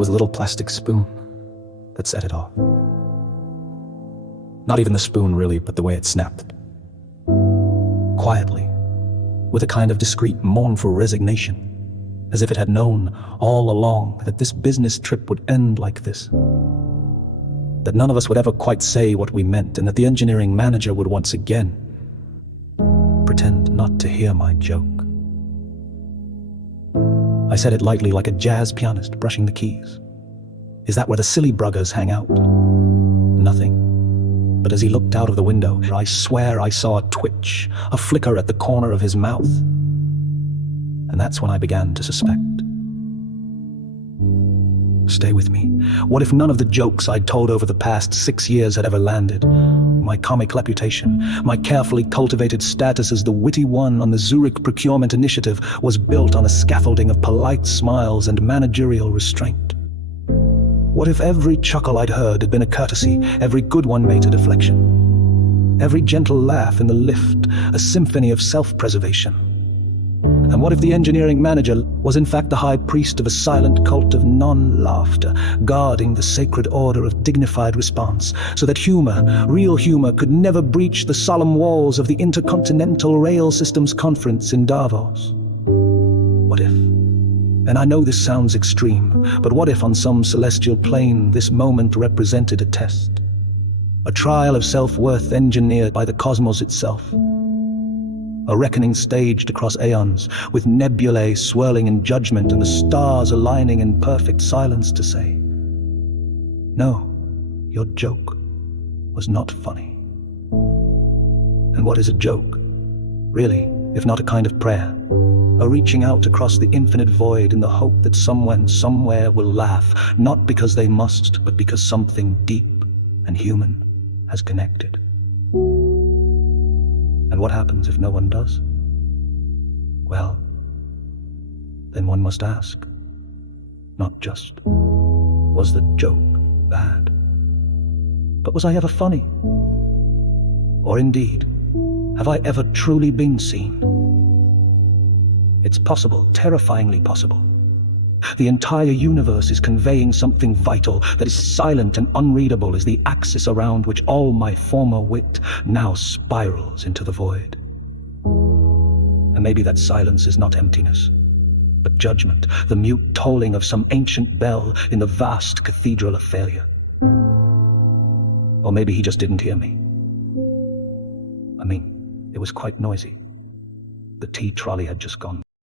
was a little plastic spoon that set it off. Not even the spoon, really, but the way it snapped. Quietly, with a kind of discreet, mournful resignation, as if it had known all along that this business trip would end like this. That none of us would ever quite say what we meant, and that the engineering manager would once again pretend not to hear my joke. I said it lightly, like a jazz pianist brushing the keys. Is that where the silly bruggers hang out? Nothing. But as he looked out of the window, I swear I saw a twitch, a flicker at the corner of his mouth. And that's when I began to suspect. Stay with me. What if none of the jokes I'd told over the past 6 years had ever landed? My comic reputation, my carefully cultivated status as the witty one on the Zurich procurement initiative was built on a scaffolding of polite smiles and managerial restraint. What if every chuckle I'd heard had been a courtesy, every good one made a deflection? Every gentle laugh in the lift, a symphony of self-preservation? And what if the engineering manager was in fact the high priest of a silent cult of non-laughter, guarding the sacred order of dignified response, so that humor, real humor, could never breach the solemn walls of the Intercontinental Rail Systems Conference in Davos? What if? And I know this sounds extreme, but what if on some celestial plane this moment represented a test? A trial of self-worth engineered by the cosmos itself? A reckoning staged across aeons, with nebulae swirling in judgment and the stars aligning in perfect silence to say, no, your joke was not funny. And what is a joke, really, if not a kind of prayer? A reaching out across the infinite void in the hope that someone somewhere will laugh, not because they must, but because something deep and human has connected. And what happens if no one does? Well, then one must ask, not just, was the joke bad? But was I ever funny? Or indeed, have I ever truly been seen? It's possible, terrifyingly possible. The entire universe is conveying something vital that is silent and unreadable as the axis around which all my former wit now spirals into the void. And maybe that silence is not emptiness, but judgment, the mute tolling of some ancient bell in the vast cathedral of failure. Or maybe he just didn't hear me. I mean, it was quite noisy. The tea trolley had just gone